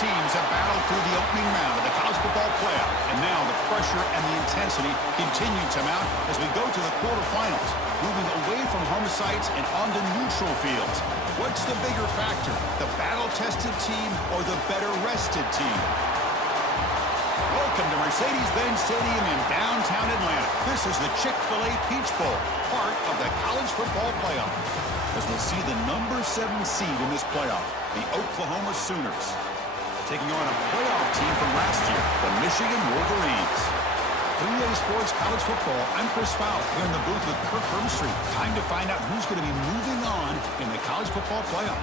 teams have battled through the opening round of the college football playoff, and now the pressure and the intensity continue to mount as we go to the quarterfinals, moving away from home sites and onto neutral fields. What's the bigger factor, the battle-tested team or the better-rested team? Welcome to Mercedes-Benz Stadium in downtown Atlanta. This is the Chick-fil-A Peach Bowl, part of the college football playoff, as we'll see the number 7 seed in this playoff, the Oklahoma Sooners, taking on a playoff team from last year, the Michigan Wolverines. 3A Sports College Football, I'm Chris Fowler, here in the booth with Kirk Hermstreet. Time to find out who's going to be moving on in the college football playoff.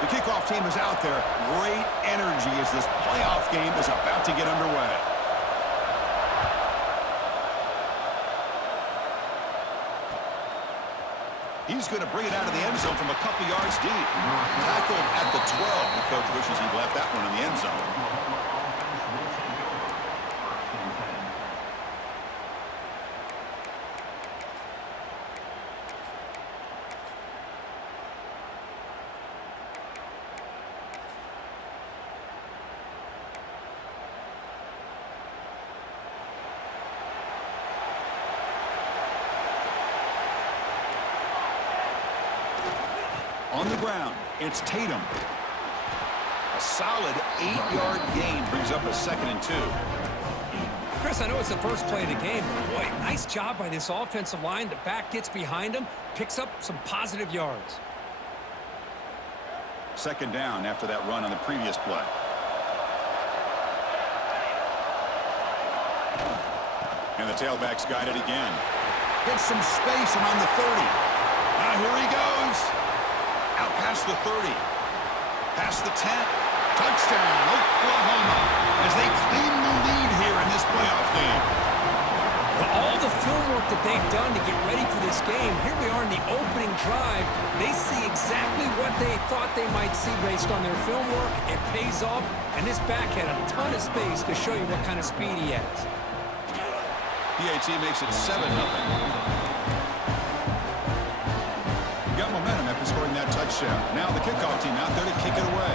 The kickoff team is out there. Great energy as this playoff game is about to get underway. He's going to bring it out of the end zone from a couple yards deep. Tackled at the 12. The coach wishes he'd left that one in the end zone. On the ground, it's Tatum. A solid 8-yard gain brings up a 2nd and 2. Chris, I know it's the first play of the game, but boy, nice job by this offensive line. The back gets behind him, picks up some positive yards. 2nd down after that run on the previous play. And the tailback's got it again. Gets some space around the 30. Now here he goes. Out past the 30, past the 10, touchdown, Oklahoma, as they claim the lead here in this playoff game. Well, all the film work that they've done to get ready for this game, here we are in the opening drive. They see exactly what they thought they might see based on their film work. It pays off, and this back had a ton of space to show you what kind of speed he has. PAT makes it 7-0. Got momentum after scoring that touchdown. Now the kickoff team out there to kick it away.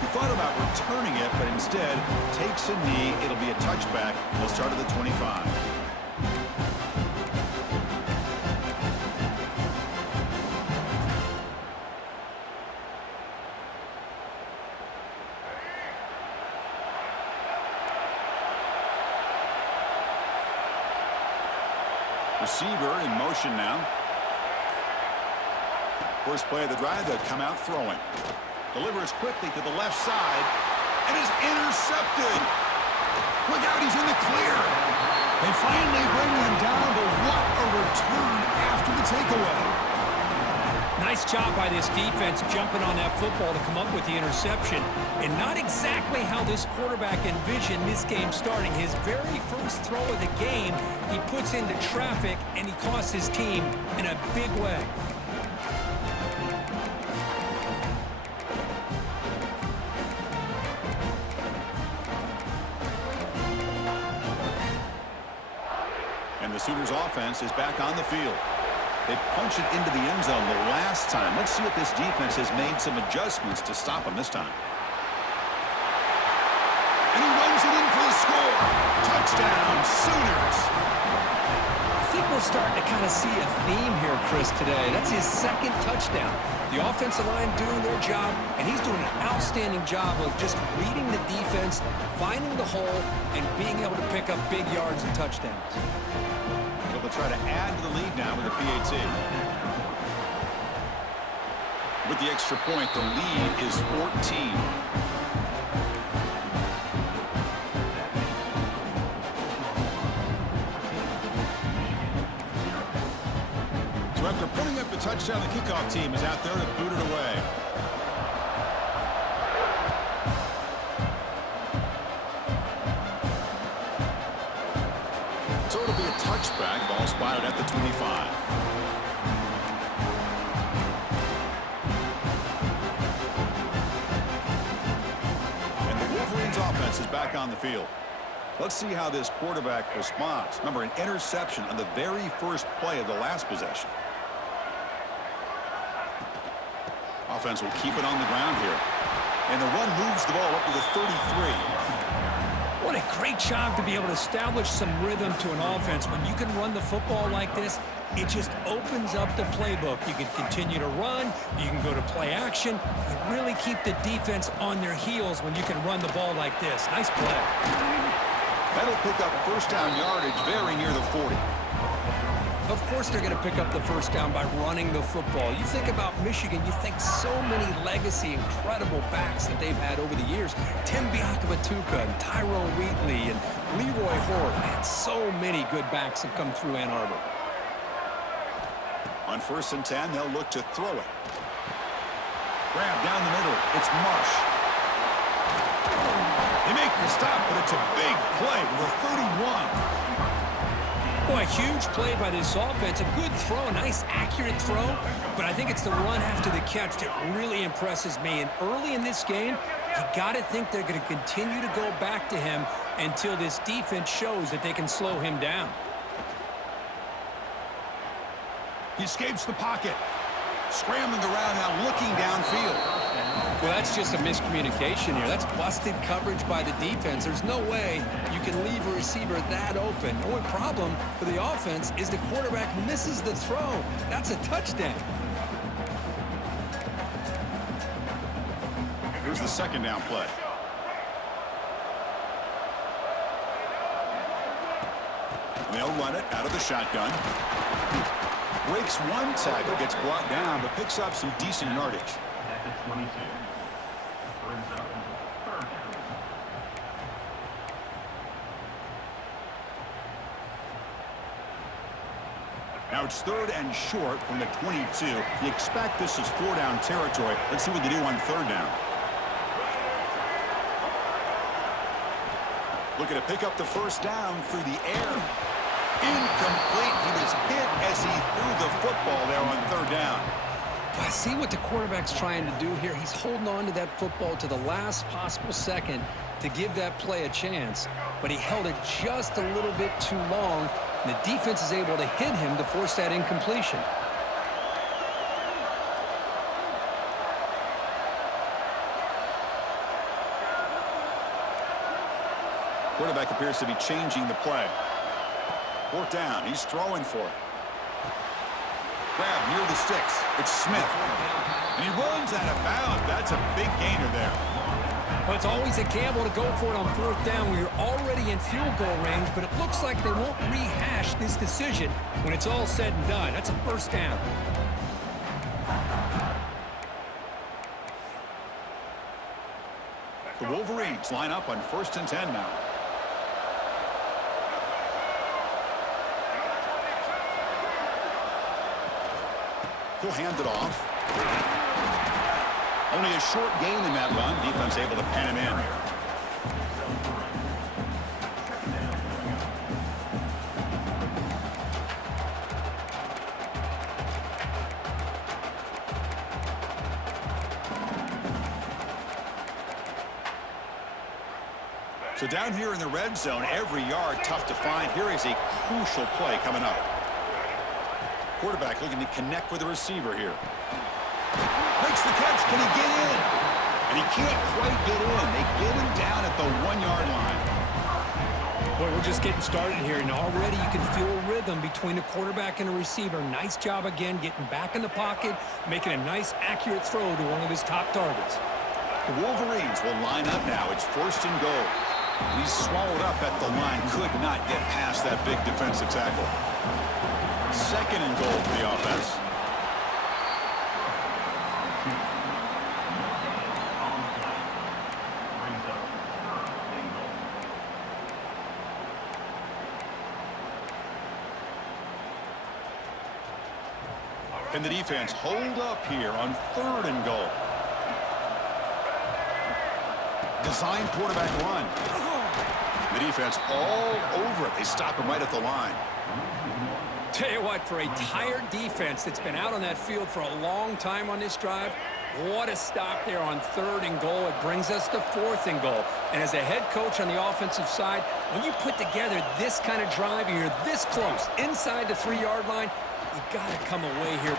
He thought about returning it, but instead takes a knee. It'll be a touchback. They'll start at the 25. Receiver in motion now. First play of the drive, they'll come out throwing. Delivers quickly to the left side and is intercepted. Look out, he's in the clear. They finally bring him down, but what a return after the takeaway. Nice job by this defense jumping on that football to come up with the interception. And not exactly how this quarterback envisioned this game starting. His very first throw of the game, he puts into traffic, and he costs his team in a big way. And the Sooners offense is back on the field. They punched it into the end zone the last time. Let's see if this defense has made some adjustments to stop them this time. And he runs it in for the score. Touchdown, Sooners. I think we're starting to kind of see a theme here, Chris, today. That's his 2nd touchdown. The offensive line doing their job, and he's doing an outstanding job of just reading the defense, finding the hole, and being able to pick up big yards and touchdowns. They'll try to add to the lead now with the PAT. With the extra point, the lead is 14. So after putting up the touchdown, the kickoff team is out there to boot it away. touchback. Ball spotted at the 25. And the Wolverines offense is back on the field. Let's see how this quarterback responds. Remember, an interception on the very first play of the last possession. Offense will keep it on the ground here. And the run moves the ball up to the 33. What a great job to be able to establish some rhythm to an offense. When you can run the football like this, it just opens up the playbook. You can continue to run. You can go to play action. You really keep the defense on their heels when you can run the ball like this. Nice play. That'll pick up first down yardage very near the 40. Of course they're going to pick up the first down by running the football. You think about Michigan, you think so many legacy, incredible backs that they've had over the years. Tim Biakabatuka and Tyrone Wheatley and Leroy Horde. Man, so many good backs have come through Ann Arbor. On 1st and 10, they'll look to throw it. Grab down the middle. It's Marsh. They make the stop, but it's a big play with a 31. Boy, a huge play by this offense. A good throw, a nice accurate throw, but I think it's the run after the catch that really impresses me. And early in this game, you got to think they're going to continue to go back to him until this defense shows that they can slow him down. He escapes the pocket. Scrambling around now, looking downfield. Well, that's just a miscommunication here. That's busted coverage by the defense. There's no way you can leave a receiver that open. The only problem for the offense is the quarterback misses the throw. That's a touchdown. Here's the second down play. They'll run it out of the shotgun. Breaks one tackle, gets brought down, but picks up some decent yardage. Now it's 3rd and short from the 22. You expect this is 4-down territory. Let's see what they do on 3rd down. Looking to pick up the first down through the air. Incomplete. He was hit as he threw the football there on 3rd down. I see what the quarterback's trying to do here. He's holding on to that football to the last possible second to give that play a chance, but he held it just a little bit too long, and the defense is able to hit him to force that incompletion. Quarterback appears to be changing the play. 4th down. He's throwing for it. Grab near the sticks. It's Smith. And he runs out of bounds. That's a big gainer there. Well, it's always a gamble to go for it on 4th down when you're already in field goal range, but it looks like they won't rehash this decision when it's all said and done. That's a first down. The Wolverines line up on 1st and 10 now. He'll hand it off. Only a short gain in that run. Defense able to pen him in. So down here in the red zone, every yard tough to find. Here is a crucial play coming up. Quarterback looking to connect with the receiver here. Makes the catch. Can he get in? And he can't quite get in. They get him down at the 1-yard line. Boy, we're just getting started here, and already you can feel a rhythm between the quarterback and the receiver. Nice job again getting back in the pocket, making a nice, accurate throw to one of his top targets. The Wolverines will line up now. It's 1st and goal. He's swallowed up at the line. Could not get past that big defensive tackle. 2nd and goal for the offense. Can the defense hold up here on 3rd and goal? Design quarterback run. The defense all over it. They stop him right at the line. Tell you what, for a tired defense that's been out on that field for a long time on this drive, what a stop there on 3rd and goal. It brings us to 4th and goal. And as a head coach on the offensive side, when you put together this kind of drive and you're this close inside the 3-yard line, you got to come away here.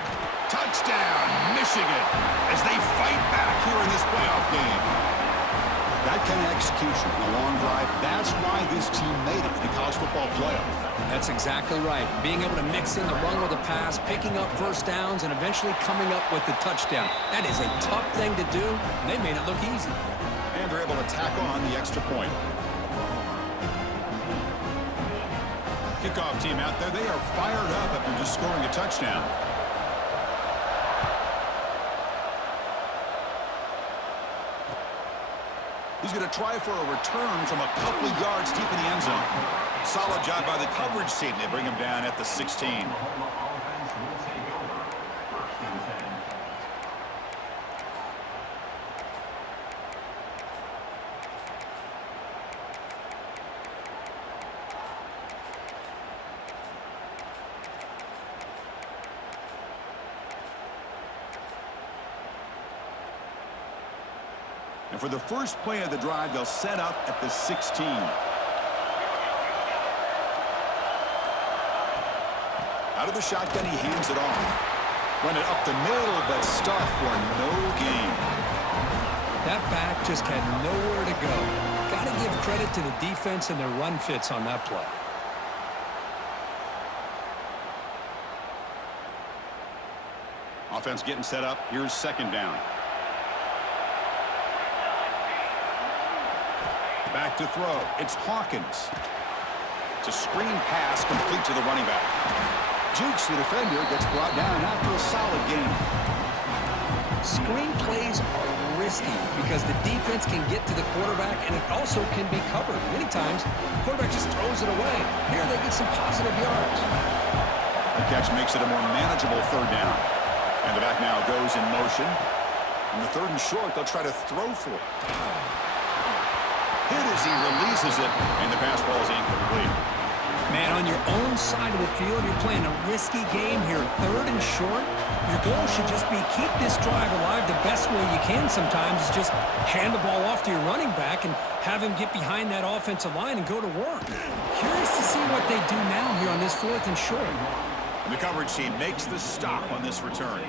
Touchdown, Michigan, as they fight back here in this playoff game. That kind of execution, a long drive, that's why this team made it in the college football playoff. That's exactly right. Being able to mix in the run with the pass, picking up first downs, and eventually coming up with the touchdown. That is a tough thing to do, and they made it look easy. And they're able to tack on the extra point. Kickoff team out there, they are fired up after just scoring a touchdown. He's going to try for a return from a couple of yards deep in the end zone. Solid job by the coverage team. They bring him down at the 16. And for the first play of the drive, they'll set up at the 16. Out of the shotgun, he hands it off. Run it up the middle, but stuff for no gain. That back just had nowhere to go. Got to give credit to the defense and their run fits on that play. Offense getting set up. Here's 2nd down. Back to throw. It's Hawkins. It's a screen pass complete to the running back. Jukes, the defender, gets brought down after a solid game. Screen plays are risky because the defense can get to the quarterback, and it also can be covered. Many times, the quarterback just throws it away. Here they get some positive yards. The catch makes it a more manageable 3rd down. And the back now goes in motion. On the 3rd and short, they'll try to throw for it. Hit as he releases it, and the pass ball is incomplete. Man, on your own side of the field, you're playing a risky game here. 3rd and short, your goal should just be keep this drive alive the best way you can sometimes is just hand the ball off to your running back and have him get behind that offensive line and go to work. Curious to see what they do now here on this 4th and short. And the coverage team makes the stop on this return.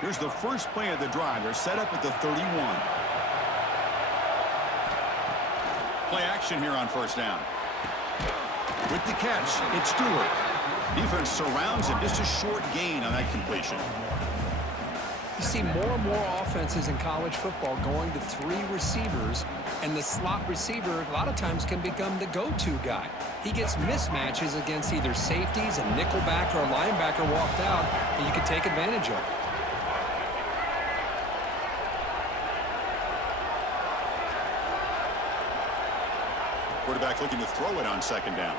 Here's the first play of the drive. They're set up at the 31. Play action here on 1st down. With the catch, it's Stewart. Defense surrounds him. Just a short gain on that completion. You see more and more offenses in college football going to 3 receivers, and the slot receiver a lot of times can become the go-to guy. He gets mismatches against either safeties, a nickelback, or a linebacker walked out, and you can take advantage of it. Quarterback looking to throw it on 2nd down.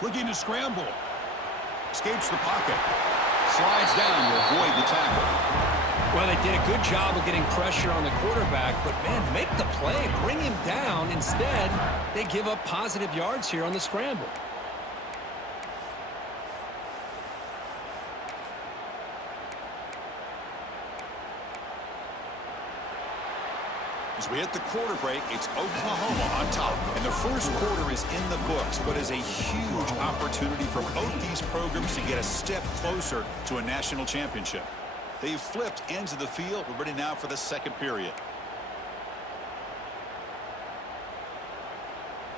Looking to scramble. Escapes the pocket. Slides down to avoid the tackle. Well, they did a good job of getting pressure on the quarterback, but, man, make the play, bring him down. Instead, they give up positive yards here on the scramble. As we hit the quarter break, it's Oklahoma on top. And the first quarter is in the books, but is a huge opportunity for both these programs to get a step closer to a national championship. They've flipped ends of the field. We're ready now for the 2nd period.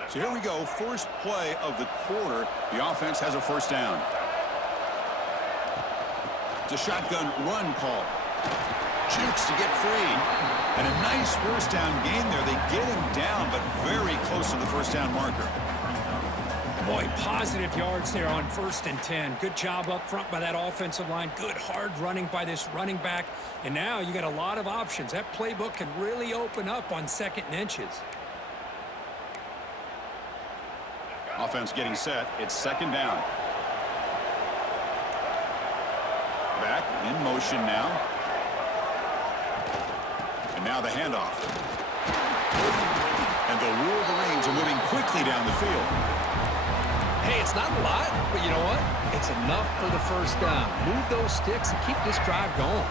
So here we go, first play of the quarter. The offense has a 1st down. It's a shotgun run call. Jukes to get free. And a nice 1st down gain there. They get him down, but very close to the 1st down marker. Boy, positive yards there on 1st and 10. Good job up front by that offensive line. Good hard running by this running back. And now you got a lot of options. That playbook can really open up on 2nd and inches. Offense getting set. It's 2nd down. Back in motion now. And now the handoff. And the Wolverines are moving quickly down the field. Hey, it's not a lot, but you know what? It's enough for the first down. Move those sticks and keep this drive going.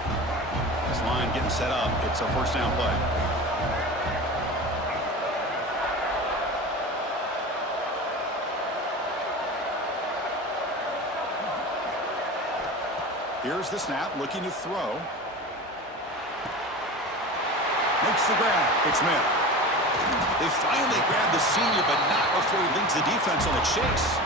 This line getting set up. It's a first down play. Here's the snap, looking to throw. Makes the grab. It's Smith. They finally grabbed the senior, but not before he leads the defense on a chase.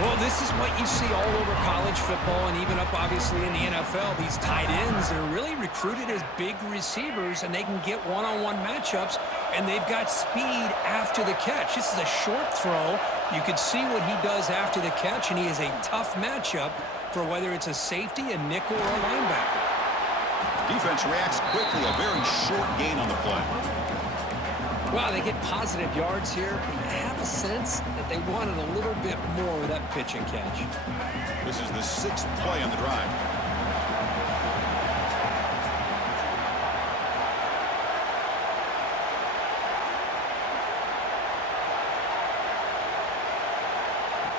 Well, this is what you see all over college football and even up, obviously, in the NFL. These tight ends are really recruited as big receivers, and they can get one-on-one matchups, and they've got speed after the catch. This is a short throw. You can see what he does after the catch, and he is a tough matchup for whether it's a safety, a nickel, or a linebacker. Defense reacts quickly. A very short gain on the play. Well, they get positive yards here. I have a sense that they wanted a little bit more with that pitch and catch. This is the 6th play on the drive.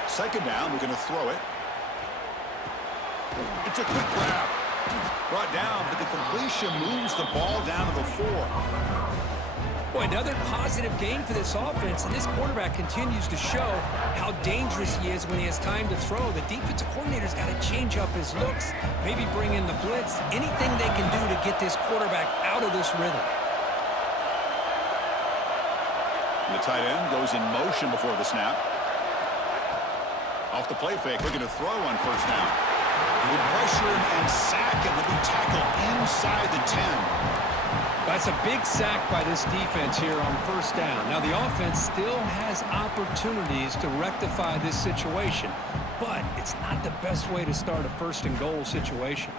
Second down, we're going to throw it. It's a quick grab. Brought down, but the completion moves the ball down to the 4. Boy, another positive gain for this offense, and this quarterback continues to show how dangerous he is when he has time to throw. The defensive coordinator's got to change up his looks, maybe bring in the blitz, anything they can do to get this quarterback out of this rhythm. The tight end goes in motion before the snap. Off the play fake, looking to throw on first down. With pressure and sack, and will be tackled inside the 10. That's a big sack by this defense here on first down. Now, the offense still has opportunities to rectify this situation, but it's not the best way to start a first and goal situation.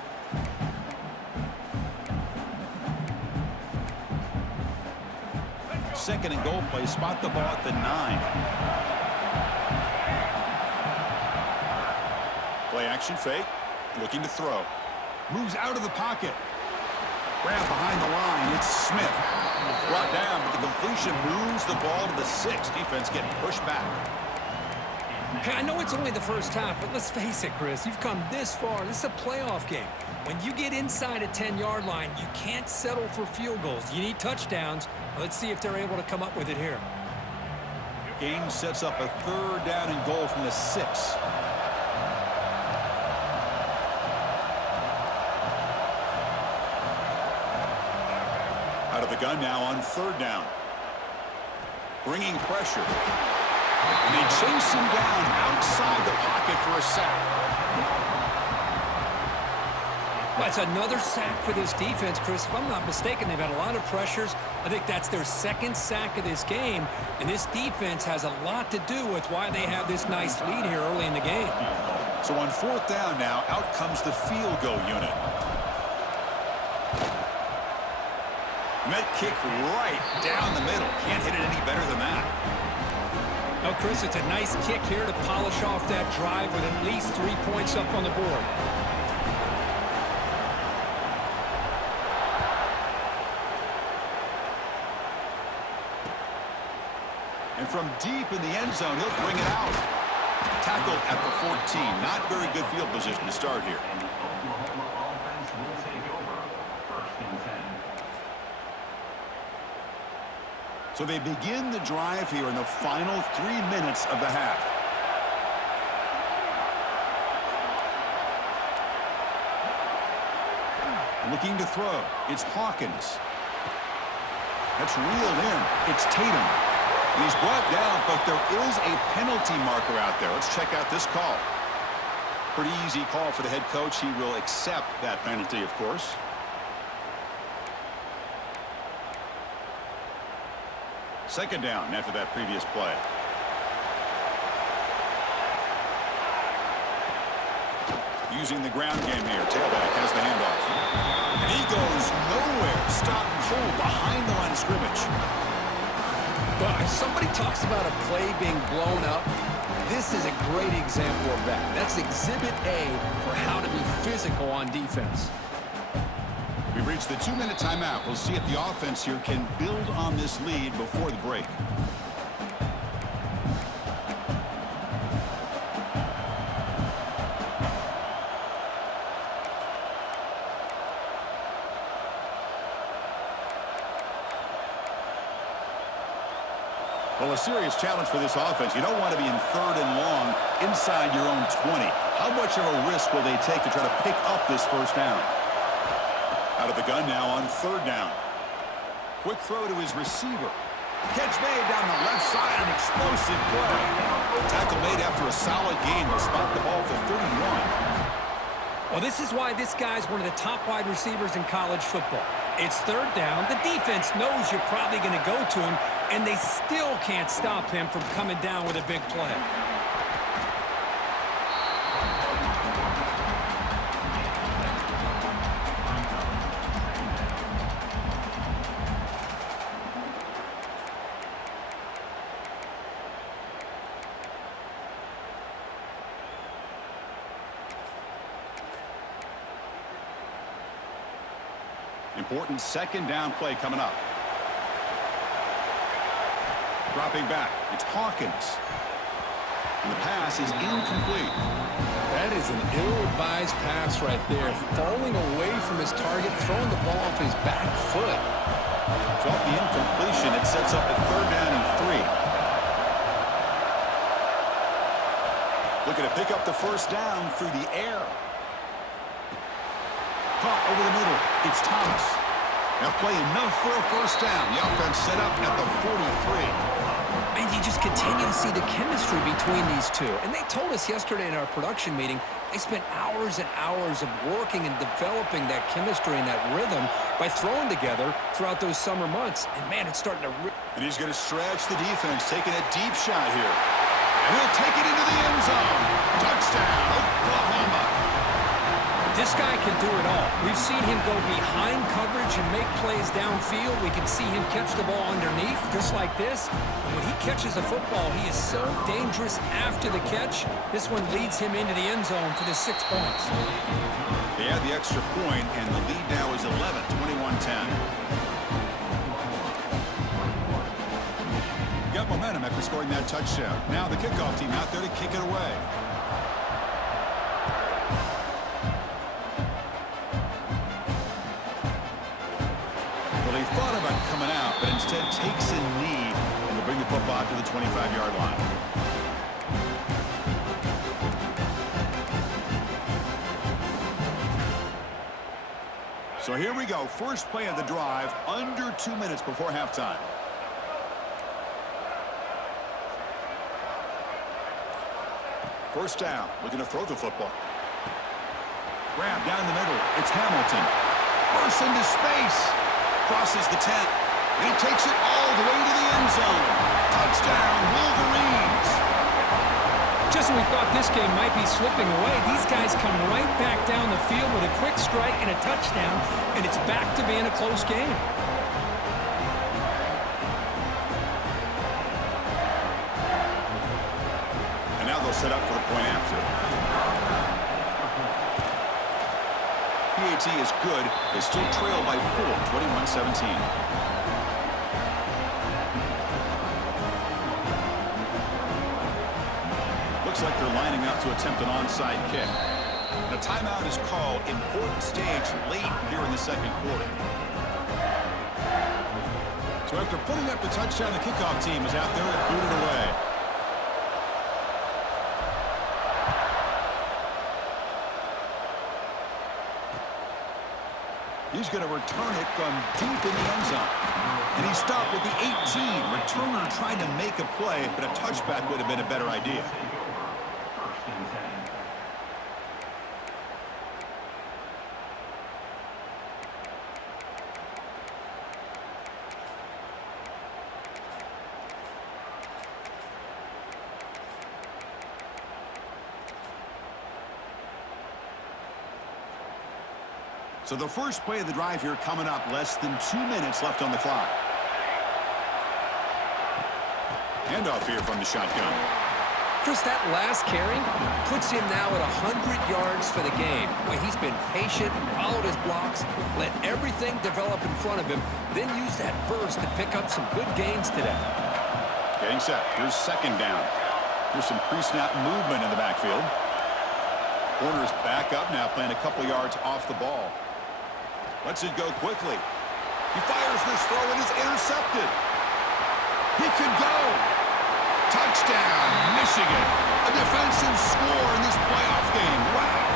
Second and goal play, spot the ball at the 9. Play action fake, looking to throw. Moves out of the pocket. Grab behind the line, it's Smith. Brought down, but the completion moves the ball to the 6. Defense getting pushed back. Hey, I know it's only the first half, but let's face it, Chris. You've come this far. This is a playoff game. When you get inside a 10-yard line, you can't settle for field goals. You need touchdowns. Let's see if they're able to come up with it here. Game sets up a third down and goal from the 6. Out of the gun now on third down. Bringing pressure. And they chase him down outside the pocket for a sack. That's another sack for this defense, Chris. If I'm not mistaken, they've had a lot of pressures. I think that's their second sack of this game. And this defense has a lot to do with why they have this nice lead here early in the game. So on fourth down now, out comes the field goal unit. Met kick right down the middle. Can't hit it any better than that. No, Chris, it's a nice kick here to polish off that drive with at least 3 points up on the board. And from deep in the end zone, he'll bring it out. Tackled at the 14. Not very good field position to start here. So they begin the drive here in the final 3 minutes of the half. Looking to throw. It's Hawkins. That's reeled in. It's Tatum. And he's brought down, but there is a penalty marker out there. Let's check out this call. Pretty easy call for the head coach. He will accept that penalty, of course. Second down after that previous play. Using the ground game here. Tailback has the handoff. And he goes nowhere. Stop cold behind the line of scrimmage. But if somebody talks about a play being blown up, This is a great example of that. That's exhibit A for how to be physical on defense. We've reached the 2-minute timeout. We'll see if the offense here can build on this lead before the break. Well, a serious challenge for this offense. You don't want to be in 3rd and long inside your own 20. How much of a risk will they take to try to pick up this first down? Out of the gun now on 3rd down. Quick throw to his receiver. Catch made down the left side, an explosive play. Tackle made after a solid gain. They'll spot the ball for 31. Well, this is why this guy's one of the top wide receivers in college football. It's 3rd down. The defense knows you're probably going to go to him, and they still can't stop him from coming down with a big play. Important 2nd down play coming up. Dropping back, it's Hawkins. And the pass is incomplete. That is an ill-advised pass right there. Falling away from his target, throwing the ball off his back foot. So off the incompletion, it sets up a 3rd down and 3. Looking to pick up the first down through the air. Caught over the middle. It's Thomas. Now play enough for a first down. The offense set up at the 43. And you just continue to see the chemistry between these two. And they told us yesterday in our production meeting, they spent hours and hours of working and developing that chemistry and that rhythm by throwing together throughout those summer months. And, man, it's starting to... And he's going to stretch the defense, taking a deep shot here. And he'll take it into the end zone. Touchdown, Oklahoma. This guy can do it all. We've seen him go behind coverage and make plays downfield. We can see him catch the ball underneath, just like this. And when he catches a football, he is so dangerous after the catch. This one leads him into the end zone for the 6 points. They add the extra point, and the lead now is 11, 21-10. Got momentum after scoring that touchdown. Now the kickoff team out there to kick it away. Thought about coming out, but instead takes a knee and will bring the football to the 25-yard line. So here we go. First play of the drive, under 2 minutes before halftime. First down, looking to throw the football. Grab down the middle. It's Hamilton. Bursts into space. Crosses the 10, and he takes it all the way to the end zone. Touchdown, Wolverines. Just when we thought this game might be slipping away, these guys come right back down the field with a quick strike and a touchdown, and it's back to being a close game. And now they'll set up for the point after. PAT is good. They still trail by 4, 21-17. Looks like they're lining up to attempt an onside kick. And a timeout is called. Important stage late here in the 2nd quarter. So after putting up the touchdown, the kickoff team is out there to boot it away. He's going to return it from deep in the end zone. And he stopped with the 18. Returner trying to make a play, but a touchback would have been a better idea. So the first play of the drive here coming up, less than 2 minutes left on the clock. Handoff here from the shotgun. Chris, that last carry puts him now at 100 yards for the game. Well, he's been patient, followed his blocks, let everything develop in front of him, then used that burst to pick up some good gains today. Getting set. Here's second down. Here's some pre-snap movement in the backfield. Warner's back up now, playing a couple yards off the ball. Lets it go quickly. He fires this throw and is intercepted. He could go. Touchdown, Michigan. A defensive score in this playoff game. Wow.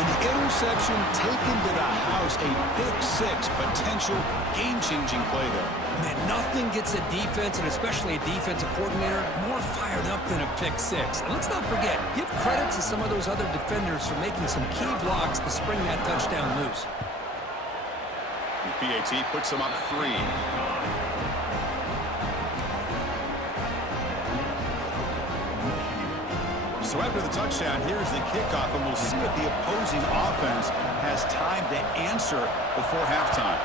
And the interception taken to the house. A big six, potential game-changing play there. Man, nothing gets a defense, and especially a defensive coordinator, more fired up than a pick six. And let's not forget, give credit to some of those other defenders for making some key blocks to spring that touchdown loose. The PAT puts him up 3. So after the touchdown, here's the kickoff, and we'll see if the opposing offense has time to answer before halftime.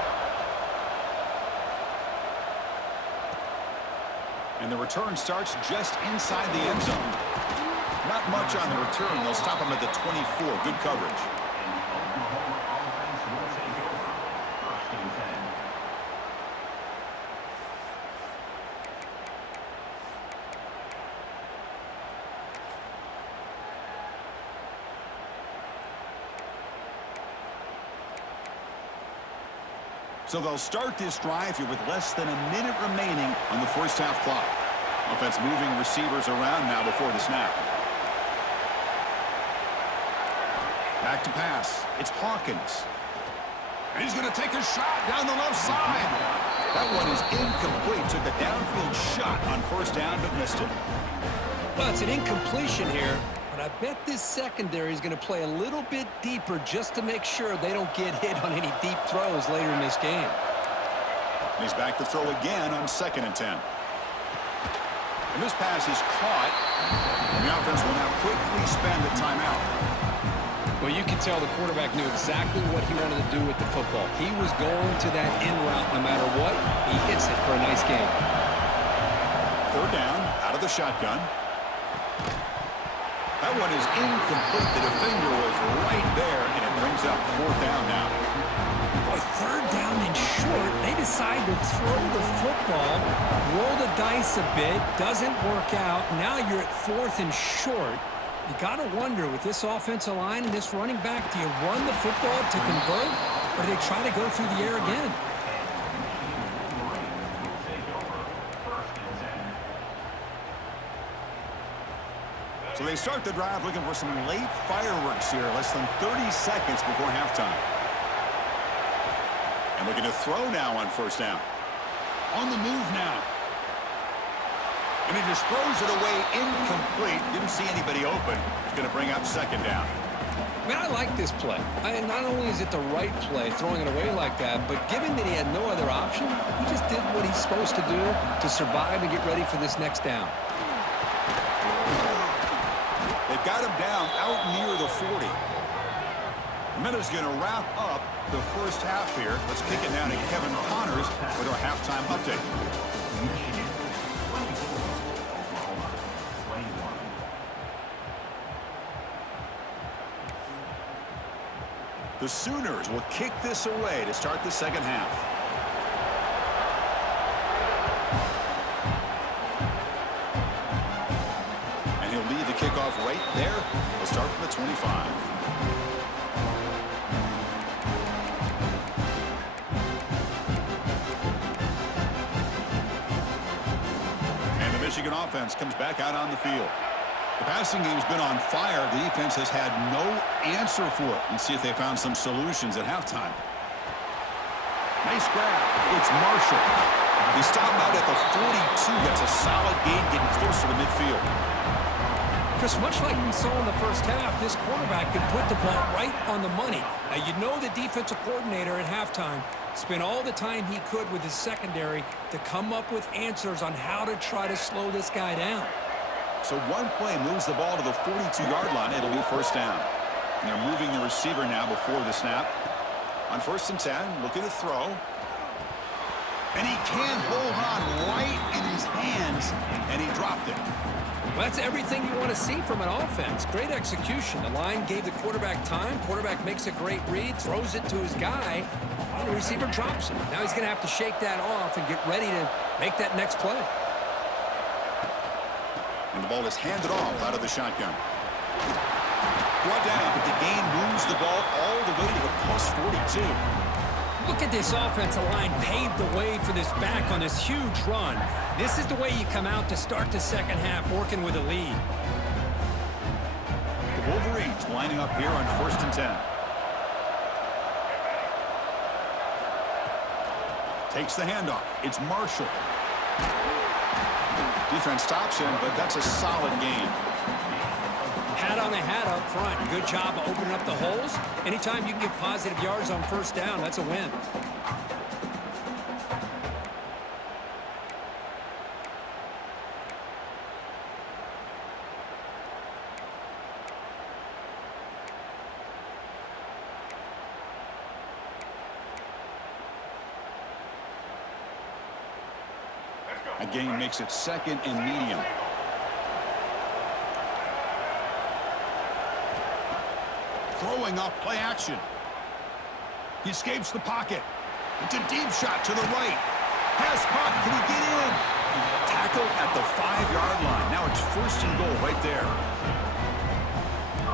And the return starts just inside the end zone. Not much on the return. They'll stop him at the 24. Good coverage. So they'll start this drive here with less than a minute remaining on the first half clock. Offense moving receivers around now before the snap. Back to pass. It's Hawkins. And he's going to take a shot down the left side. That one is incomplete. Took a downfield shot on first down, but missed it. Well, it's an incompletion here. But I bet this secondary is going to play a little bit deeper just to make sure they don't get hit on any deep throws later in this game. And he's back to throw again on 2nd and 10. And this pass is caught. And the offense will now quickly spend a timeout. Well, you can tell the quarterback knew exactly what he wanted to do with the football. He was going to that in route no matter what. He hits it for a nice game. 3rd down, out of the shotgun. That one is incomplete. The defender was right there, and it brings up 4th down now. Boy, 3rd down and short. They decide to throw the football, roll the dice a bit, doesn't work out. Now you're at 4th and short. You got to wonder, with this offensive line and this running back, do you run the football to convert, or do they try to go through the air again? So they start the drive looking for some late fireworks here, less than 30 seconds before halftime. And looking to throw now on first down. On the move now. And he just throws it away incomplete. Didn't see anybody open. It's going to bring up 2nd down. Man, I like this play. Not only is it the right play, throwing it away like that, but given that he had no other option, he just did what he's supposed to do to survive and get ready for this next down. They've got him down out near the 40. The Meadows going to wrap up the first half here. Let's kick it down to Kevin Connors with our halftime update. The Sooners will kick this away to start the second half. And he'll lead the kickoff right there. We'll start from the 25. And the Michigan offense comes back out on the field. The passing game's been on fire. The defense has had no answer for it. Let's see if they found some solutions at halftime. Nice grab. It's Marshall. He stopped out at the 42. That's a solid gain, getting closer to midfield. Chris, much like we saw in the first half, this quarterback could put the ball right on the money. Now, you know the defensive coordinator at halftime spent all the time he could with his secondary to come up with answers on how to try to slow this guy down. So one play moves the ball to the 42-yard line. It'll be first down. And they're moving the receiver now before the snap. On 1st and 10, looking to throw. And he can't hold on right in his hands, and he dropped it. Well, that's everything you want to see from an offense. Great execution. The line gave the quarterback time. Quarterback makes a great read, throws it to his guy, and the receiver drops it. Now he's going to have to shake that off and get ready to make that next play. And the ball is handed off out of the shotgun. Brought down, but the gain moves the ball all the way to the +42. Look at this offensive line paved the way for this back on this huge run. This is the way you come out to start the second half, working with a lead. The Wolverines lining up here on 1st and 10. Takes the handoff. It's Marshall. Defense stops him, but that's a solid gain. Hat on the hat up front. Good job of opening up the holes. Anytime you can get positive yards on 1st down, that's a win. A gain makes it 2nd and medium. Throwing off play action. He escapes the pocket. It's a deep shot to the right. Pass caught. Can he get in? Tackle at the 5-yard line. Now it's 1st and goal right there.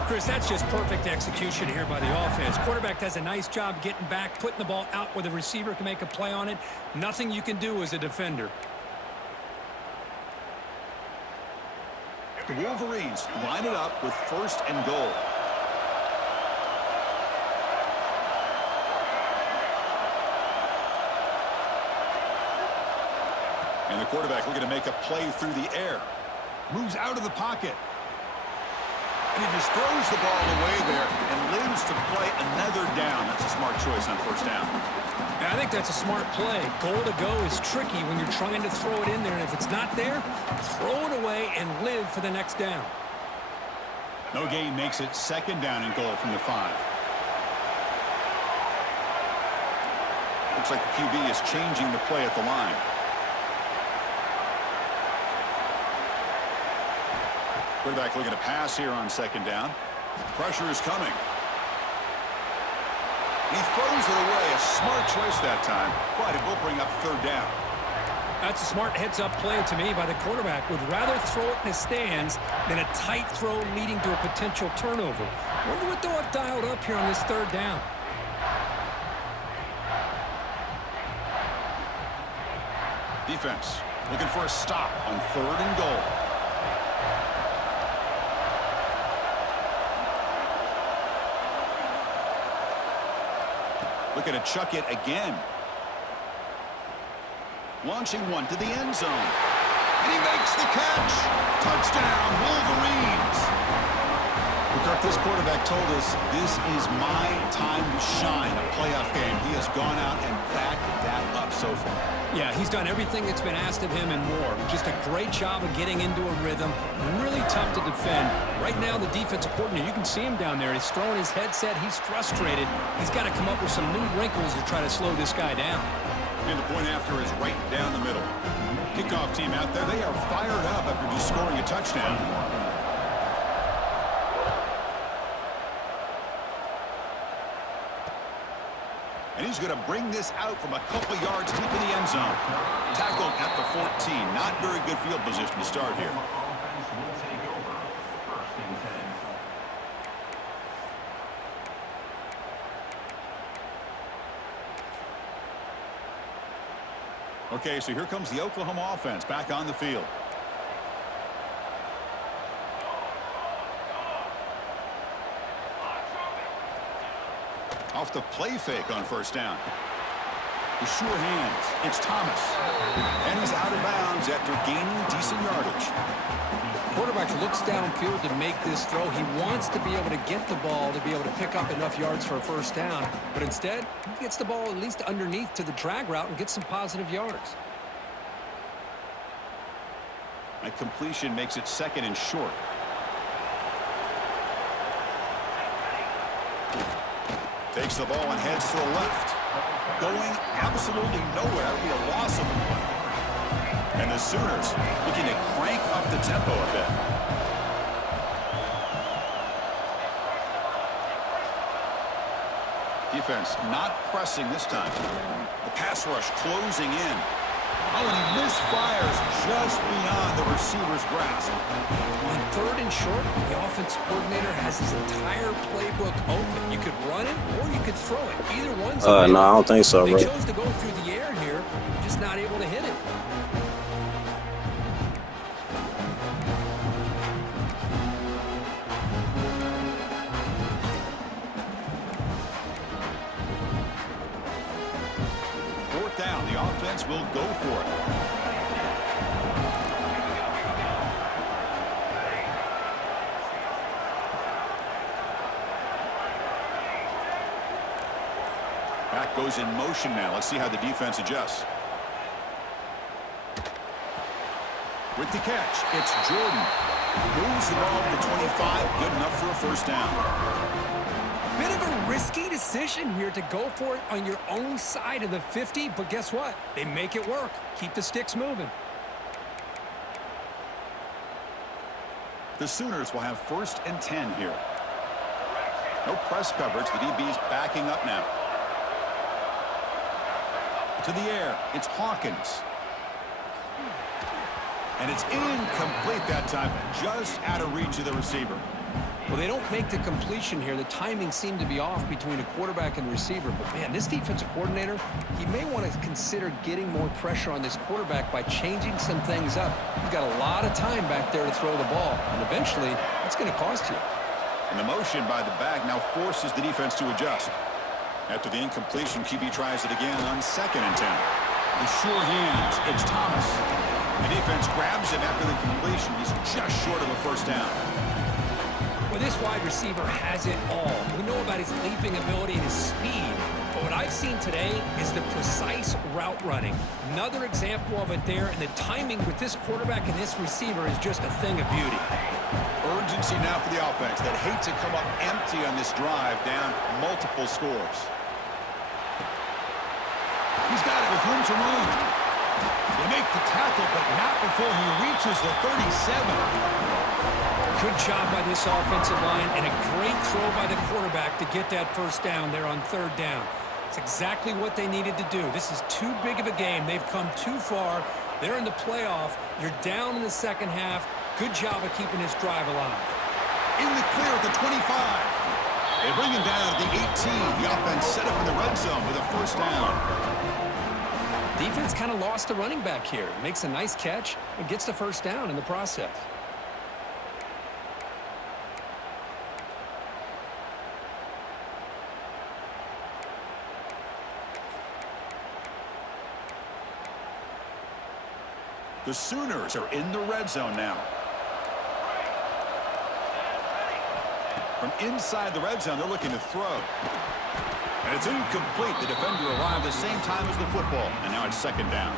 Chris, that's just perfect execution here by the offense. Quarterback does a nice job getting back, putting the ball out where the receiver can make a play on it. Nothing you can do as a defender. The Wolverines line it up with 1st and goal. And the quarterback looking to make a play through the air. Moves out of the pocket. And he just throws the ball away there and lives to play another down. That's a smart choice on 1st down. I think that's a smart play. Goal to go is tricky when you're trying to throw it in there. And if it's not there, throw it away and live for the next down. No gain makes it 2nd down and goal from the 5. Looks like the QB is changing the play at the line. Quarterback looking to pass here on 2nd down. Pressure is coming. He throws it away. A smart choice that time, but it will bring up 3rd down. That's a smart heads-up play to me by the quarterback. Would rather throw it in the stands than a tight throw leading to a potential turnover. Wonder what they'll have dialed up here on this 3rd down. Defense looking for a stop on 3rd and goal. Looking to chuck it again. Launching one to the end zone. And he makes the catch. Touchdown, Wolverines. Kirk, this quarterback told us this is my time to shine, a playoff game. He has gone out and backed that up so far. Yeah, he's done everything that's been asked of him and more. Just a great job of getting into a rhythm. Really tough to defend. Right now, the defensive coordinator, you can see him down there. He's throwing his headset. He's frustrated. He's got to come up with some new wrinkles to try to slow this guy down. And the point after is right down the middle. Kickoff team out there, they are fired up after just scoring a touchdown. And he's going to bring this out from a couple yards deep in the end zone. Tackled at the 14. Not very good field position to start here. Okay, so here comes the Oklahoma offense back on the field. Off the play fake on 1st down. With sure hands, it's Thomas. And he's out of bounds after gaining decent yardage. Quarterback looks downfield to make this throw. He wants to be able to get the ball to be able to pick up enough yards for a 1st down. But instead, he gets the ball at least underneath to the drag route and gets some positive yards. A completion makes it 2nd and short. Takes the ball and heads to the left. going absolutely nowhere. That would be a loss of the play. And the Sooners looking to crank up the tempo a bit. Defense not pressing this time. The pass rush closing in. Oh, and he misfires just beyond the receiver's grasp. On 3rd and short, the offense coordinator has his entire playbook open. You could run it or you could throw it. Either one's No, I don't think so, They bro. chose to go through the air here, just not able to hit it. Fourth down, the offense will go for it. Back goes in motion now. Let's see how the defense adjusts. With the catch, it's Jordan. Moves the ball to the 25. Good enough for a first down. Bit of a risky decision here to go for it on your own side of the 50, but guess what? They make it work. Keep the sticks moving. The Sooners will have 1st and 10 here. No press coverage. The DB's backing up now. To the air, it's Hawkins. And it's incomplete that time, just out of reach of the receiver. Well, they don't make the completion here. The timing seemed to be off between a quarterback and the receiver. But, man, this defensive coordinator, he may want to consider getting more pressure on this quarterback by changing some things up. He's got a lot of time back there to throw the ball. And eventually, that's going to cost you. And the motion by the back now forces the defense to adjust. After the incompletion, QB tries it again on 2nd and 10. The sure hands, it's Thomas. The defense grabs him after the completion. He's just short of a first down. Well, this wide receiver has it all. We know about his leaping ability and his speed. But what I've seen today is the precise route running. Another example of it there, and the timing with this quarterback and this receiver is just a thing of beauty. Urgency now for the offense that hate to come up empty on this drive, down multiple scores. He's got it with room to run. They make the tackle, but not before he reaches the 37. Good job by this offensive line, and a great throw by the quarterback to get that first down there on 3rd down. It's exactly what they needed to do. This is too big of a game. They've come too far. They're in the playoff. You're down in the 2nd half. Good job of keeping this drive alive. In the clear at the 25. They bring him down at the 18. The offense set up in the red zone with a first down. Defense kind of lost the running back here. Makes a nice catch and gets the first down in the process. The Sooners are in the red zone now. From inside the red zone, they're looking to throw. And it's incomplete. The defender arrived at the same time as the football. And now it's 2nd down.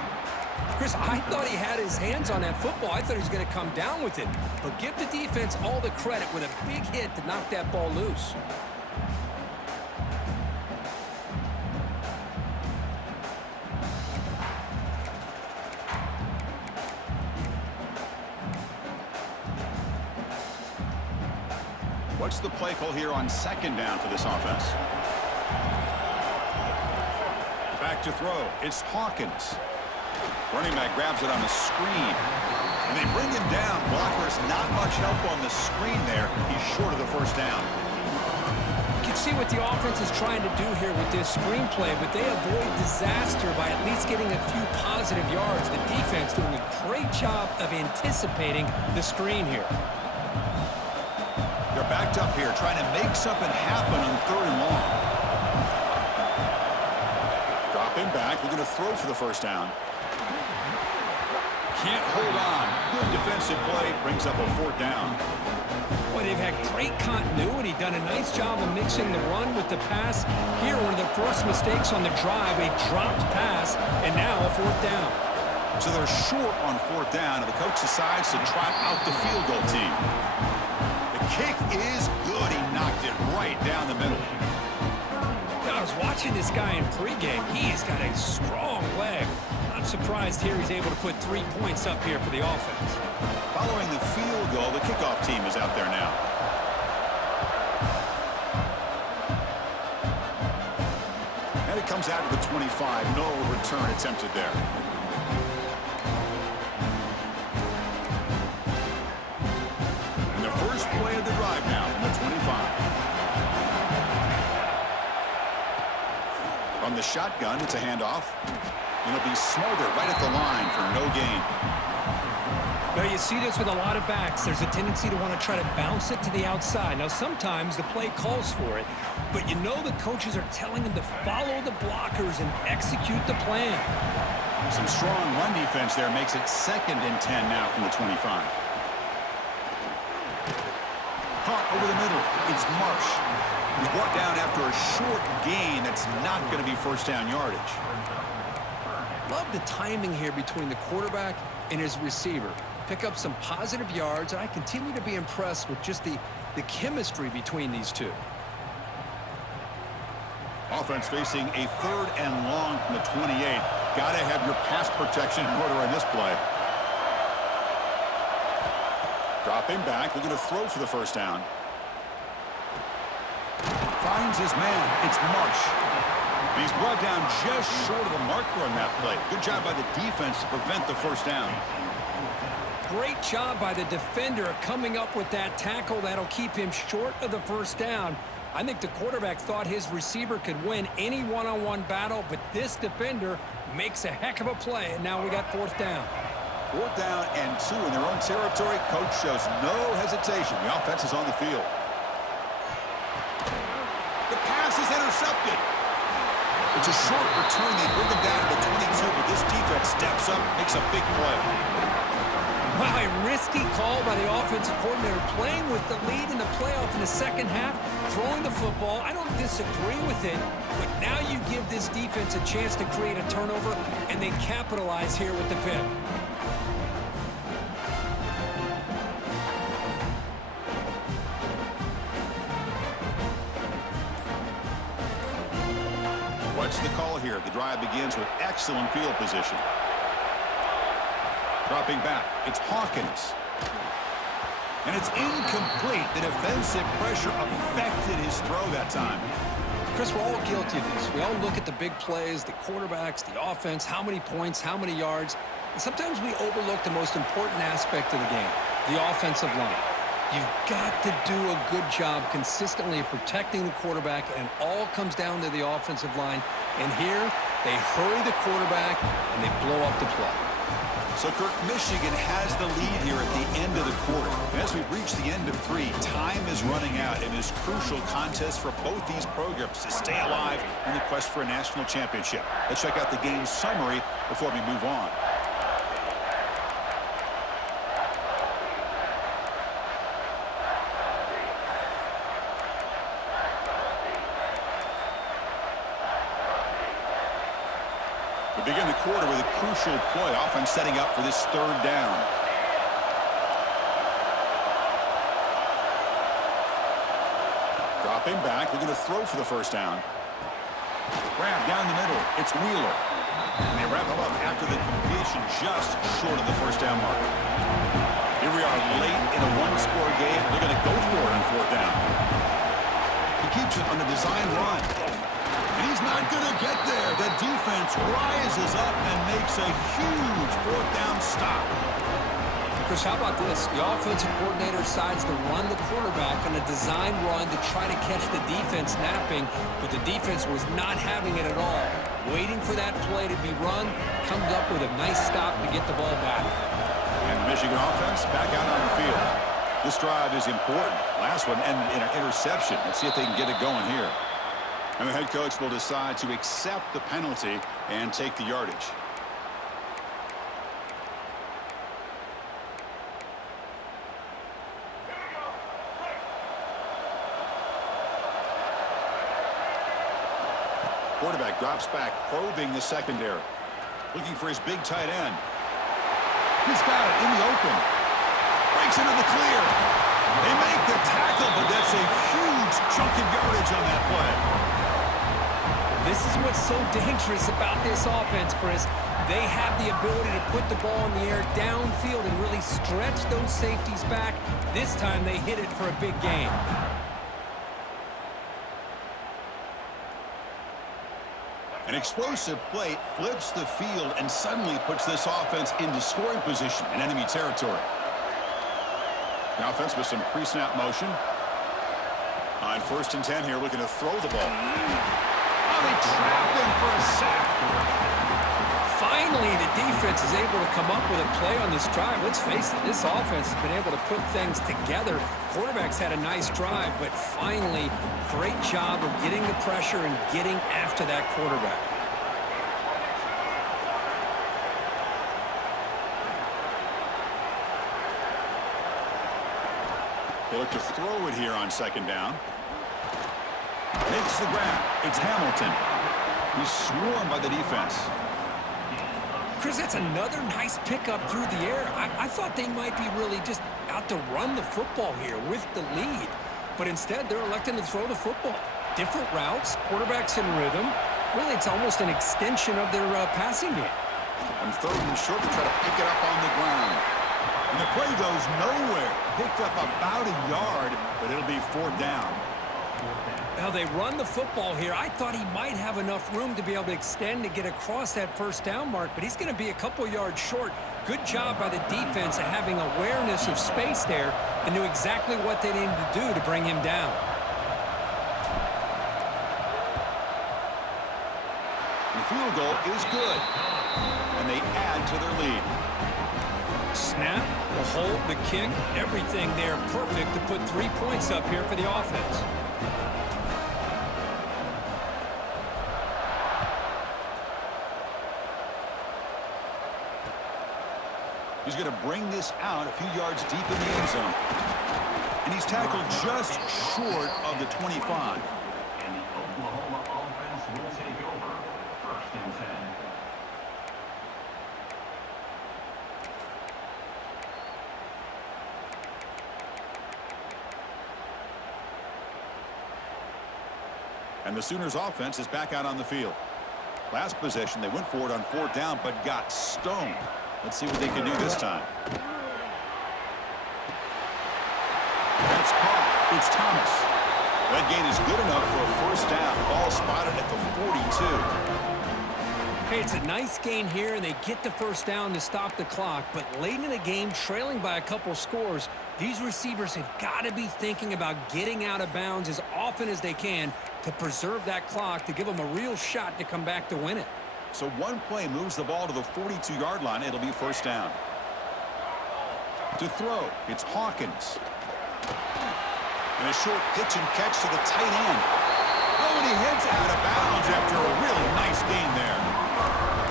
Chris, I thought he had his hands on that football. I thought he was going to come down with it. But give the defense all the credit with a big hit to knock that ball loose. What's the play call here on 2nd down for this offense? Back to throw. It's Hawkins. Running back grabs it on the screen. And they bring him down. Blockers not much help on the screen there. He's short of the first down. You can see what the offense is trying to do here with this screenplay, but they avoid disaster by at least getting a few positive yards. The defense doing a great job of anticipating the screen here. They're backed up here, trying to make something happen on 3rd and long. Dropping back, looking to throw for the first down. Can't hold on. Good defensive play, brings up a 4th down. Well, they've had great continuity, done a nice job of mixing the run with the pass. Here, one of the first mistakes on the drive, a dropped pass, and now a 4th down. So they're short on 4th down, and the coach decides to trot out the field goal team. The kick is good. He knocked it right down the middle. A was watching this guy in pregame. He has got a strong leg. I'm surprised here he's able to put 3 points up here for the offense. Following the field goal, the kickoff team is out there now. And it comes out to the 25. No return attempted there. And the first play of the drive now from the 25. From the shotgun, it's a handoff. And it'll be Smolder right at the line for no gain. Now, you see this with a lot of backs. There's a tendency to want to try to bounce it to the outside. Now, sometimes the play calls for it, but you know the coaches are telling them to follow the blockers and execute the plan. Some strong run defense there makes it 2nd and 10 now from the 25. Caught over the middle. It's Marsh. He's brought down after a short gain that's not going to be first down yardage. Love the timing here between the quarterback and his receiver. Pick up some positive yards, and I continue to be impressed with just the chemistry between these two. Offense facing a 3rd and long from the 28. Got to have your pass protection in order in this play. Dropping back, looking to throw for the first down. Finds his man. It's Marsh. And he's brought down just short of the marker on that play. Good job by the defense to prevent the first down. Great job by the defender coming up with that tackle that'll keep him short of the first down. I think the quarterback thought his receiver could win any one-on-one battle, but this defender makes a heck of a play, and now we got 4th down. 4th down and 2 in their own territory. Coach shows no hesitation. The offense is on the field. The pass is intercepted. It's a short return. They bring them down to the 22, but this defense steps up, makes a big play. Wow, a risky call by the offensive coordinator, playing with the lead in the playoff in the second half, throwing the football. I don't disagree with it, but now you give this defense a chance to create a turnover, and they capitalize here with the pick. What's the call here? The drive begins with excellent field position. Dropping back, it's Hawkins. And it's incomplete. The defensive pressure affected his throw that time. Chris, we're all guilty of this. We all look at the big plays, the quarterbacks, the offense, how many points, how many yards. And sometimes we overlook the most important aspect of the game, the offensive line. You've got to do a good job consistently of protecting the quarterback, and it all comes down to the offensive line. And here, they hurry the quarterback, and they blow up the play. So, Kirk, Michigan has the lead here at the end of the quarter. And as we reach the end of 3, time is running out in this crucial contest for both these programs to stay alive in the quest for a national championship. Let's check out the game summary before we move on. We begin the quarter with a crucial play, offense setting up for this 3rd down. Dropping back, looking to throw for the first down. Grab down the middle, it's Wheeler. And they wrap him up after the completion just short of the first down marker. Here we are late in a 1-score game. They're going to go for it on 4th down. He keeps it on the design run. And he's not going to get there. The defense rises up and makes a huge 4th down stop. Chris, how about this? The offensive coordinator decides to run the quarterback on a design run to try to catch the defense napping, but the defense was not having it at all. Waiting for that play to be run, comes up with a nice stop to get the ball back. And the Michigan offense back out on the field. This drive is important. Last one ended in an interception. Let's see if they can get it going here. And the head coach will decide to accept the penalty and take the yardage. Quarterback drops back, probing the secondary. Looking for his big tight end. He's got it in the open. Breaks into the clear. They make the tackle, but that's a huge chunk of yardage on that play. This is what's so dangerous about this offense, Chris. They have the ability to put the ball in the air downfield and really stretch those safeties back. This time they hit it for a big gain. An explosive play flips the field and suddenly puts this offense into scoring position in enemy territory. The offense with some pre-snap motion. On 1st and 10 here, looking to throw the ball. Oh, they trap him for a sack. Finally, the defense is able to come up with a play on this drive. Let's face it, this offense has been able to put things together. Quarterback's had a nice drive, but finally, great job of getting the pressure and getting after that quarterback. They look to throw it here on 2nd down. Makes the grab. It's Hamilton. He's swarmed by the defense. Chris, that's another nice pickup through the air. I thought they might be really just out to run the football here with the lead. But instead, they're electing to throw the football. Different routes, quarterbacks in rhythm. Really, it's almost an extension of their passing game. On 3rd and short, they try to pick it up on the ground. And the play goes nowhere. Picked up about a yard, but it'll be 4th down. Now they run the football here. I thought he might have enough room to be able to extend to get across that 1st down mark, but he's going to be a couple yards short. Good job by the defense of having awareness of space there and knew exactly what they needed to do to bring him down. The field goal is good, and they add to their lead. Snap, the hold, the kick, everything there perfect to put 3 points up here for the offense. He's going to bring this out a few yards deep in the end zone. And he's tackled just short of the 25. And the Oklahoma offense will take over 1st and 10. And the Sooners offense is back out on the field. Last possession, they went for it on 4th down, but got stoned. Let's see what they can do this time. That's caught. It's Thomas. That gain is good enough for a 1st down. Ball spotted at the 42. Hey, it's a nice gain here, and they get the 1st down to stop the clock. But late in the game, trailing by a couple scores, these receivers have got to be thinking about getting out of bounds as often as they can to preserve that clock, to give them a real shot to come back to win it. So one play moves the ball to the 42-yard line. It'll be 1st down. To throw, it's Hawkins. And a short pitch and catch to the tight end. Oh, and he heads out of bounds after a really nice gain there.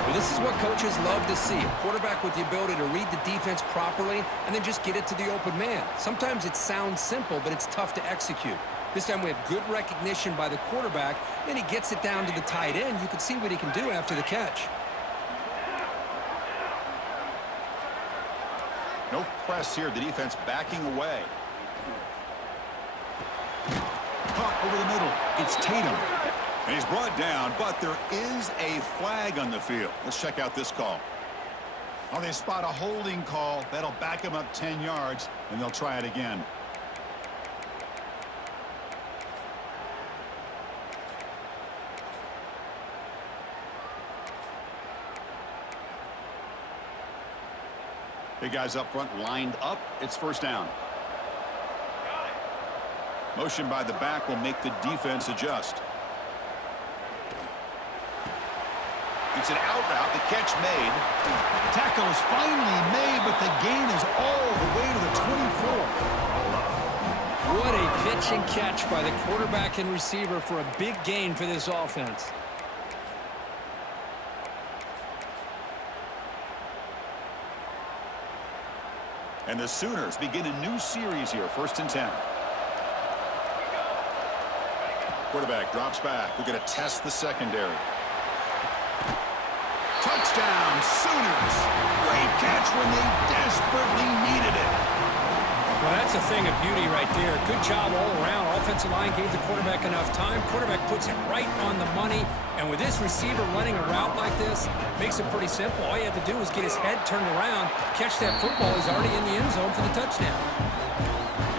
Well, this is what coaches love to see. A quarterback with the ability to read the defense properly and then just get it to the open man. Sometimes it sounds simple, but it's tough to execute. This time we have good recognition by the quarterback, and he gets it down to the tight end. You can see what he can do after the catch. No press here. The defense backing away. Caught over the middle. It's Tatum. And he's brought down, but there is a flag on the field. Let's check out this call. Oh, they spot a holding call. That'll back him up 10 yards, and they'll try it again. Big guys up front lined up. It's 1st down. Motion by the back will make the defense adjust. It's an out route. The catch made. Tackle is finally made, but the gain is all the way to the 24. What a pitch and catch by the quarterback and receiver for a big gain for this offense. And the Sooners begin a new series here, 1st and 10. Quarterback drops back. We're going to test the secondary. Touchdown, Sooners. Great catch when they desperately needed it. Well, that's a thing of beauty right there. Good job all around. Offensive line gave the quarterback enough time. Quarterback puts it right on the money. And with this receiver running a route like this, makes it pretty simple. All you have to do is get his head turned around, catch that football. He's already in the end zone for the touchdown.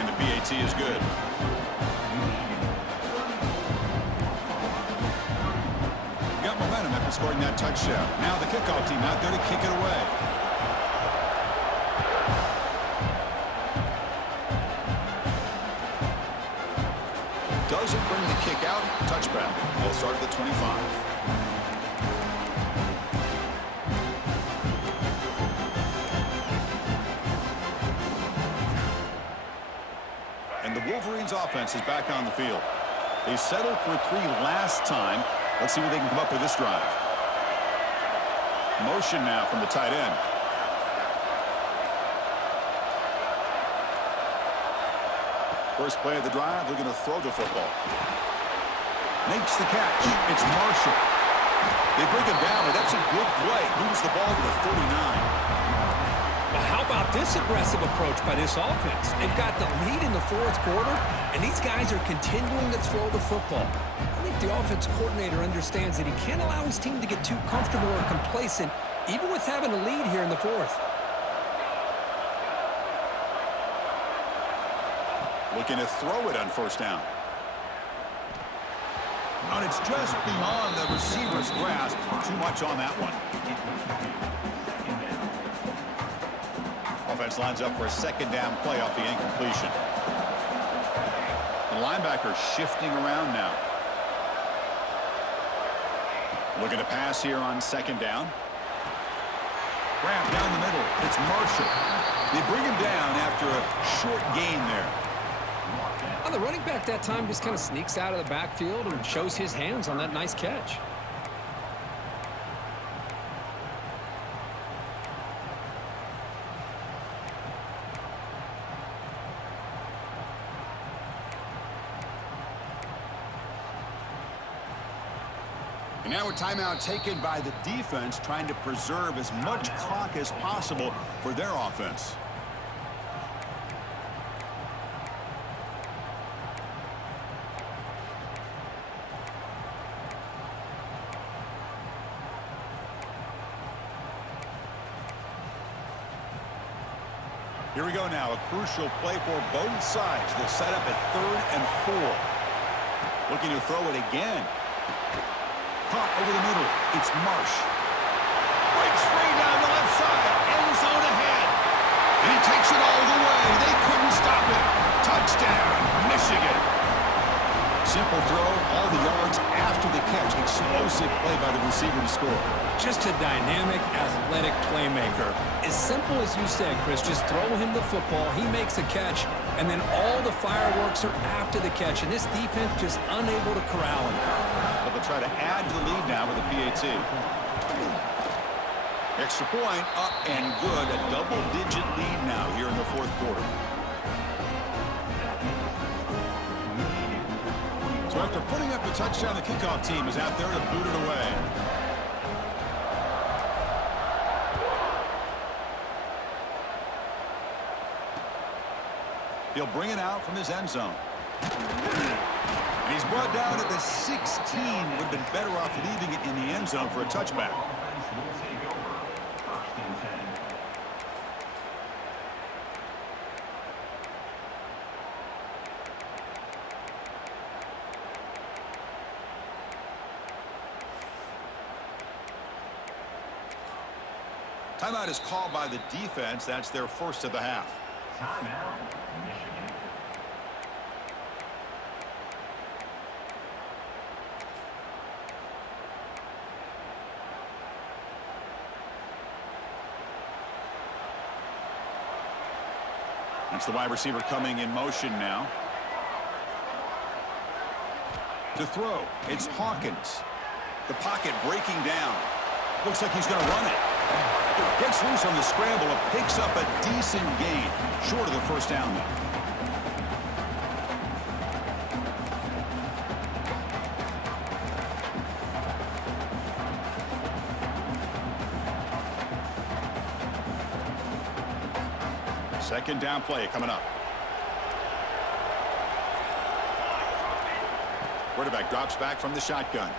And the PAT is good. Got momentum after scoring that touchdown. Now the kickoff team out there to kick it away. Doesn't bring the kick out. Touchback. They'll start at the 25. And the Wolverines offense is back on the field. They settled for 3 last time. Let's see what they can come up with this drive. Motion now from the tight end. First play of the drive, they're going to throw the football. Makes the catch. It's Marshall. They bring him down, and that's a good play. Moves the ball to the 39. Well, how about this aggressive approach by this offense? They've got the lead in the fourth quarter, and these guys are continuing to throw the football. I think the offense coordinator understands that he can't allow his team to get too comfortable or complacent, even with having a lead here in the fourth. Looking to throw it on first down. And it's just beyond the receiver's grasp. Too much on that one. Offense lines up for a second down play off the incompletion. The linebacker shifting around now. Looking to pass here on second down. Wrap down the middle. It's Marshall. They bring him down after a short gain there. Well, the running back that time just kind of sneaks out of the backfield and shows his hands on that nice catch. And now a timeout taken by the defense, trying to preserve as much clock as possible for their offense. Here we go now, a crucial play for both sides. They'll set up at 3rd and 4. Looking to throw it again. Caught over the middle. It's Marsh. Breaks free down the left side. End zone ahead. And he takes it all the way. They couldn't stop it. Touchdown, Michigan. Simple throw, all the yards after the catch. Explosive play by the receiver to score. Just a dynamic, athletic playmaker. As simple as you said, Chris, just throw him the football, he makes a catch, and then all the fireworks are after the catch, and this defense just unable to corral him. But they'll try to add to the lead now with a PAT. Extra point, up and good. A double-digit lead now here in the fourth quarter. So after putting up the touchdown, the kickoff team is out there to boot it away. He'll bring it out from his end zone. And he's brought down at the 16. Would have been better off leaving it in the end zone for a touchback. Timeout is called by the defense. That's their first of the half. Timeout, Michigan. That's the wide receiver coming in motion now. To throw, it's Hawkins. The pocket breaking down. Looks like he's going to run it. Gets loose on the scramble and picks up a decent gain. Short of the first down, though. Second down play coming up. Quarterback drops back from the shotgun.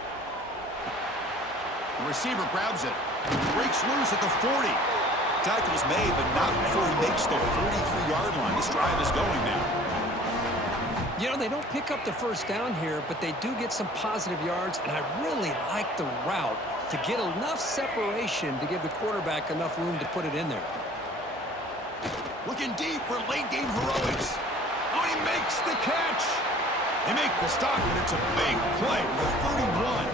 The receiver grabs it. Breaks loose at the 40. Tackle's made, but not before he makes the 43-yard line. This drive is going now. You know, they don't pick up the first down here, but they do get some positive yards, and I really like the route to get enough separation to give the quarterback enough room to put it in there. Looking deep for late-game heroics. Oh, he makes the catch. They make the stop, and it's a big play with 31.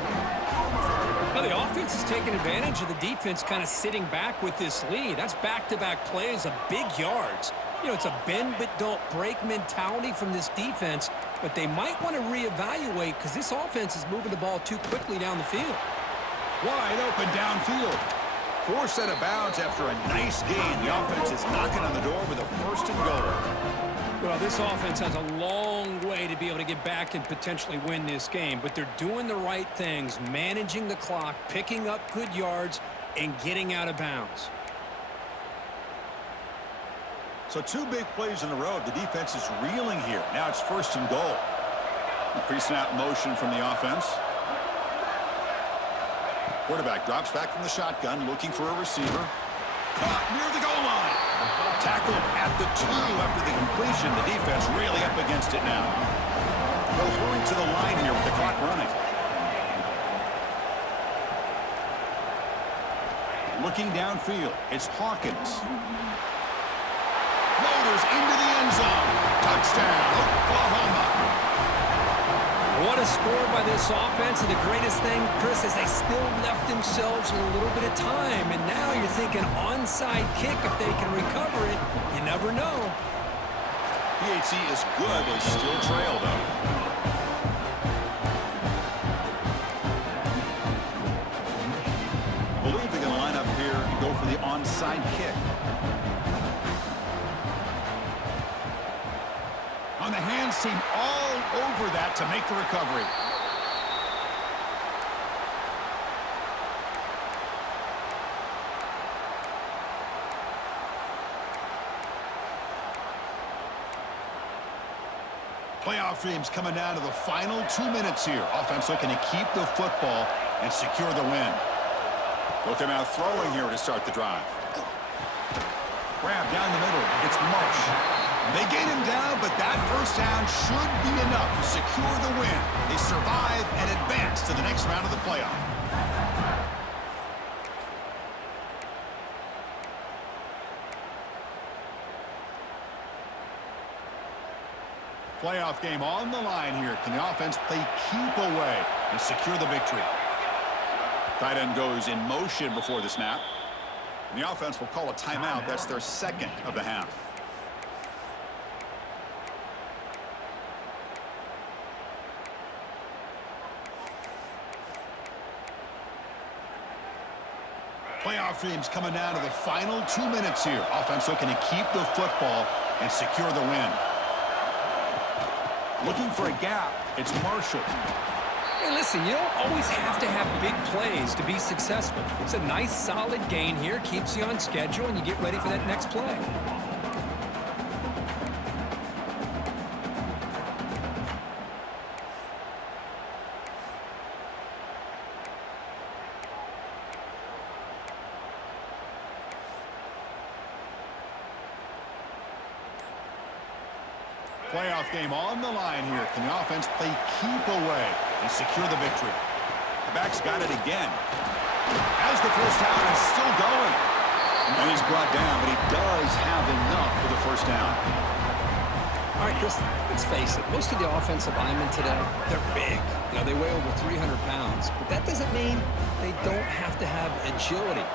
Now, the offense is taking advantage of the defense kind of sitting back with this lead. That's back-to-back plays of big yards. You know, it's a bend-but-don't-break mentality from this defense, but they might want to reevaluate because this offense is moving the ball too quickly down the field. Wide open downfield. Forced out of bounds after a nice gain. The offense is knocking on the door with a first and goal. Well, this offense has a long way to be able to get back and potentially win this game, but they're doing the right things, managing the clock, picking up good yards, and getting out of bounds. So 2 big plays in a row. The defense is reeling here. Now it's first and goal. Pre-snap motion from the offense. Quarterback drops back from the shotgun, looking for a receiver. Caught near the goal line. Tackled at the 2 after the completion. The defense really up against it now. They'll hurry to the line here with the clock running. Looking downfield, it's Hawkins. Motors into the end zone. Touchdown, Oklahoma. What a score by this offense, and the greatest thing, Chris, is they still left themselves a little bit of time, and now you're thinking onside kick if they can recover it. You never know. PHC is good, but still trail, though. I believe they're going to line up here and go for the onside kick. On the hands team, all over that to make the recovery. Playoff dreams coming down to the final 2 minutes here. Offense looking to keep the football and secure the win. They'll come out throwing here to start the drive. Grab down the middle. It's Marsh. They get him down, but that first down should be enough to secure the win. They survive and advance to the next round of the playoff. Playoff game on the line here. Can the offense play keep away and secure the victory? Tight end goes in motion before the snap. And the offense will call a timeout. That's their second of the half. Playoff dreams coming down to the final 2 minutes here. Offense looking to keep the football and secure the win. Looking for a gap. It's Marshall. Hey, listen, you don't always have to have big plays to be successful. It's a nice, solid gain here. Keeps you on schedule, and you get ready for that next play. Playoff game on the line here. Can the offense play keep away and secure the victory? The back's got it again. Has the first down and still going. And he's brought down, but he does have enough for the first down. All right, Chris, let's face it. Most of the offensive linemen today, they're big. You know, they weigh over 300 pounds. But that doesn't mean they don't have to have agility.